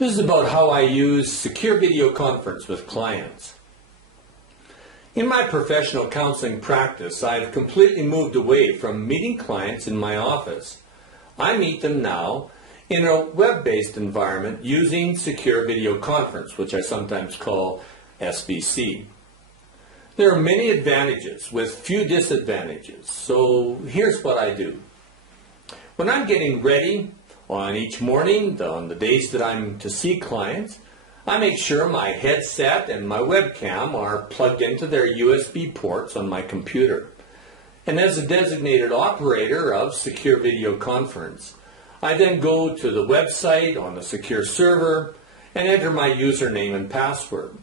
This is about how I use secure video conference with clients. In my professional counseling practice, I've completely moved away from meeting clients in my office. I meet them now in a web-based environment using secure video conference, which I sometimes call SVC. There are many advantages with few disadvantages, so here's what I do. When I'm getting ready on each morning, on the days that I'm to see clients, I make sure my headset and my webcam are plugged into their USB ports on my computer. And as a designated operator of Secure Video Conference, I then go to the website on the secure server and enter my username and password.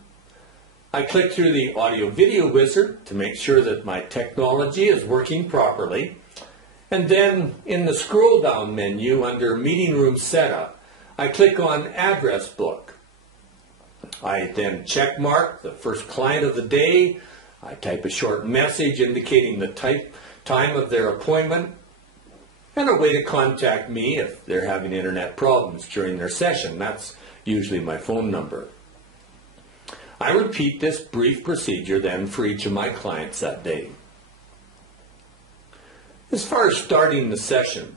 I click through the audio-video wizard to make sure that my technology is working properly. And then in the scroll down menu under Meeting Room Setup, I click on Address Book. I then check mark the first client of the day. I type a short message indicating the time of their appointment and a way to contact me if they're having internet problems during their session. That's usually my phone number. I repeat this brief procedure then for each of my clients that day. As far as starting the session,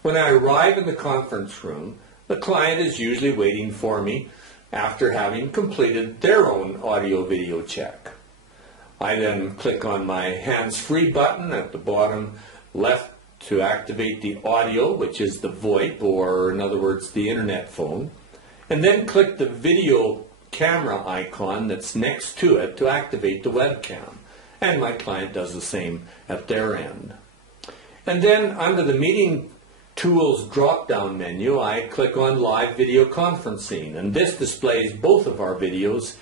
when I arrive in the conference room, the client is usually waiting for me after having completed their own audio-video check. I then click on my hands-free button at the bottom left to activate the audio, which is the VoIP, or in other words, the internet phone, and then click the video camera icon that's next to it to activate the webcam. And my client does the same at their end. And then under the Meeting Tools drop-down menu, I click on Live Video Conferencing, and this displays both of our videos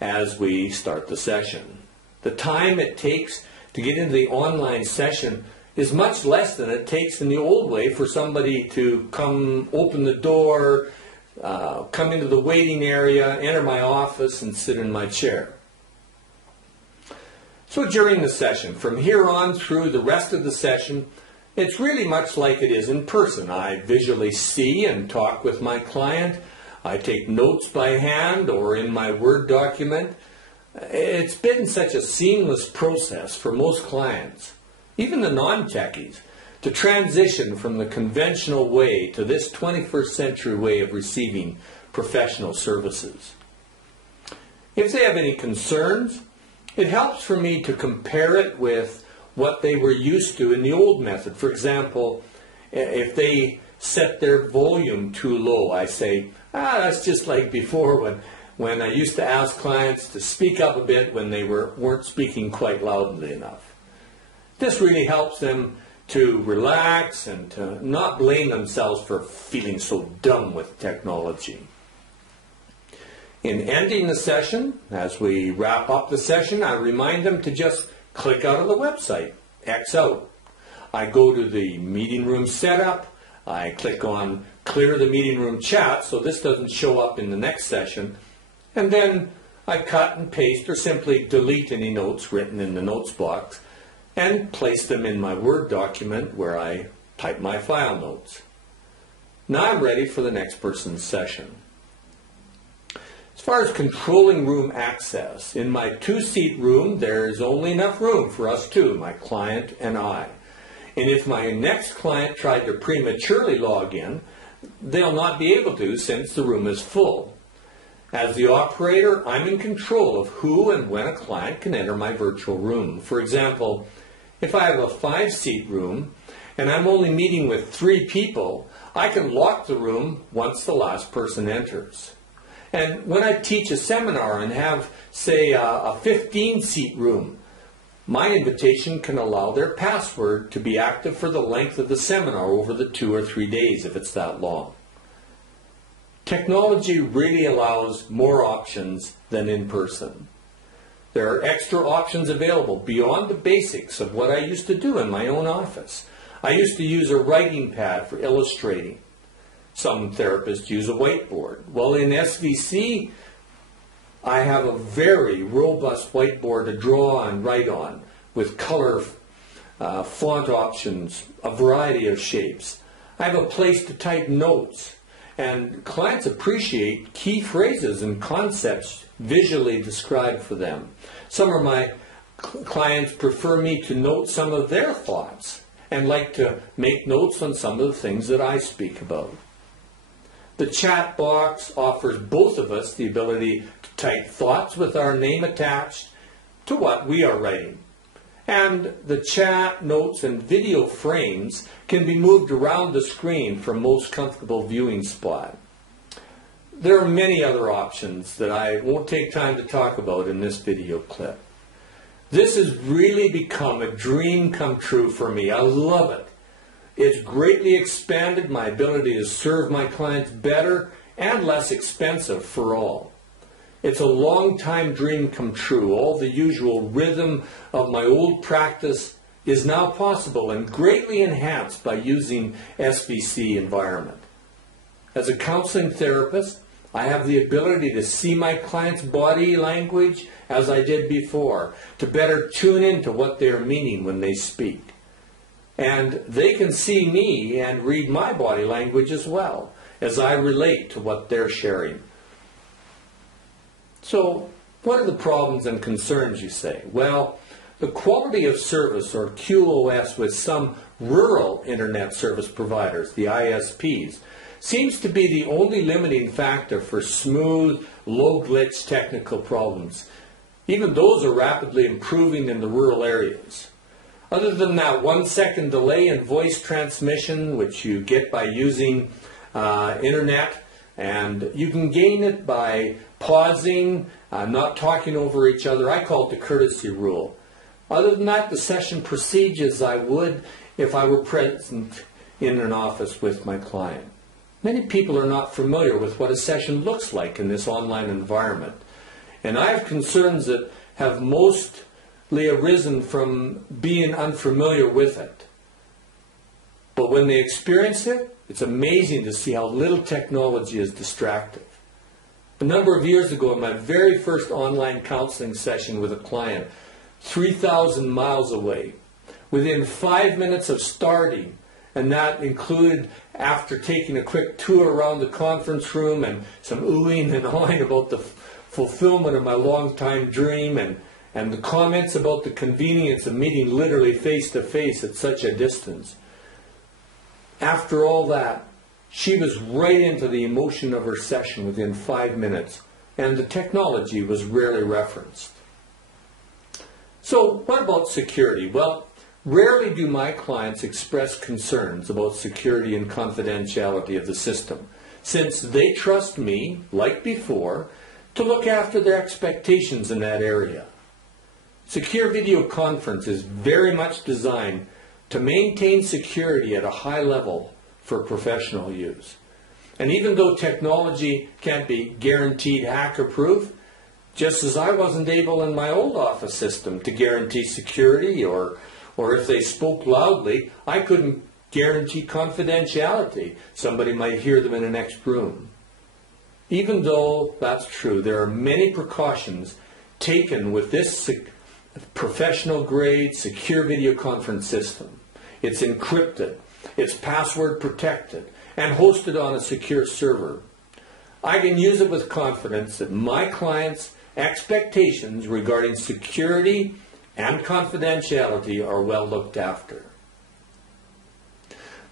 as we start the session. The time it takes to get into the online session is much less than it takes in the old way for somebody to come open the door, come into the waiting area, enter my office, and sit in my chair. So during the session, from here on through the rest of the session, it's really much like it is in person. I visually see and talk with my client. I take notes by hand or in my Word document. It's been such a seamless process for most clients, even the non-techies, to transition from the conventional way to this 21st century way of receiving professional services. If they have any concerns, it helps for me to compare it with what they were used to in the old method. For example, if they set their volume too low, I say, that's just like before when I used to ask clients to speak up a bit when they weren't speaking quite loudly enough. This really helps them to relax and to not blame themselves for feeling so dumb with technology. In ending the session, as we wrap up the session, I remind them to just click out of the website, X out. I go to the meeting room setup, I click on clear the meeting room chat so this doesn't show up in the next session, and then I cut and paste or simply delete any notes written in the notes box and place them in my Word document where I type my file notes. Now I'm ready for the next person's session. As far as controlling room access, in my two-seat room, there's only enough room for us two, my client and I. And if my next client tried to prematurely log in, they'll not be able to since the room is full. As the operator, I'm in control of who and when a client can enter my virtual room. For example, if I have a 5-seat room and I'm only meeting with 3 people, I can lock the room once the last person enters. And when I teach a seminar and have, say, a 15-seat room, my invitation can allow their password to be active for the length of the seminar over the 2 or 3 days if it's that long. Technology really allows more options than in person. There are extra options available beyond the basics of what I used to do in my own office. I used to use a writing pad for illustrating. Some therapists use a whiteboard. Well, in SVC, I have a very robust whiteboard to draw and write on with color, font options, a variety of shapes. I have a place to type notes and clients appreciate key phrases and concepts visually described for them. Some of my clients prefer me to note some of their thoughts and like to make notes on some of the things that I speak about. The chat box offers both of us the ability to type thoughts with our name attached to what we are writing. And the chat, notes, and video frames can be moved around the screen for most comfortable viewing spot. There are many other options that I won't take time to talk about in this video clip. This has really become a dream come true for me. I love it. It's greatly expanded my ability to serve my clients better and less expensive for all. It's a long-time dream come true. All the usual rhythm of my old practice is now possible and greatly enhanced by using SVC environment. As a counseling therapist, I have the ability to see my client's body language as I did before, to better tune into what they're meaning when they speak. And they can see me and read my body language as well, as I relate to what they're sharing. So, what are the problems and concerns, you say? Well, the quality of service, or QoS, with some rural internet service providers, the ISPs, seems to be the only limiting factor for smooth, low-glitch technical problems. Even those are rapidly improving in the rural areas. Other than that 1-second delay in voice transmission, which you get by using internet, and you can gain it by pausing, not talking over each other. I call it the courtesy rule. Other than that, the session proceeds as I would if I were present in an office with my client. Many people are not familiar with what a session looks like in this online environment. And I have concerns that have mostly arisen from being unfamiliar with it. But when they experience it, it's amazing to see how little technology is distractive. A number of years ago, in my very first online counseling session with a client, 3,000 miles away, within 5 minutes of starting, and that included after taking a quick tour around the conference room and some oohing and awing about the fulfillment of my long-time dream, and the comments about the convenience of meeting literally face-to-face at such a distance. After all that, she was right into the emotion of her session within 5 minutes, and the technology was rarely referenced. So, what about security? Well, rarely do my clients express concerns about security and confidentiality of the system, since they trust me, like before, to look after their expectations in that area. SecureVideoConference is very much designed to maintain security at a high level for professional use. And even though technology can't be guaranteed hacker-proof, just as I wasn't able in my old office system to guarantee security, or if they spoke loudly, I couldn't guarantee confidentiality. Somebody might hear them in the next room. Even though that's true, there are many precautions taken with this professional-grade secure video conference system. It's encrypted, it's password protected, and hosted on a secure server. I can use it with confidence that my clients' expectations regarding security and confidentiality are well looked after.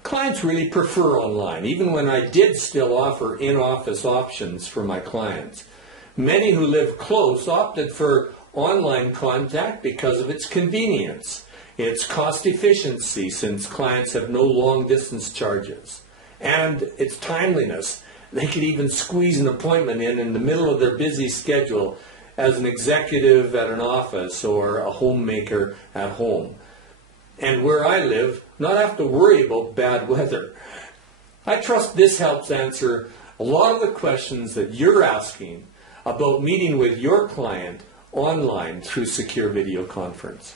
Clients really prefer online, even when I did still offer in-office options for my clients. Many who live close opted for online contact because of its convenience, its cost efficiency since clients have no long-distance charges, and its timeliness. They could even squeeze an appointment in the middle of their busy schedule as an executive at an office or a homemaker at home. And where I live, not have to worry about bad weather. I trust this helps answer a lot of the questions that you're asking about meeting with your client online through SecureVideoConference.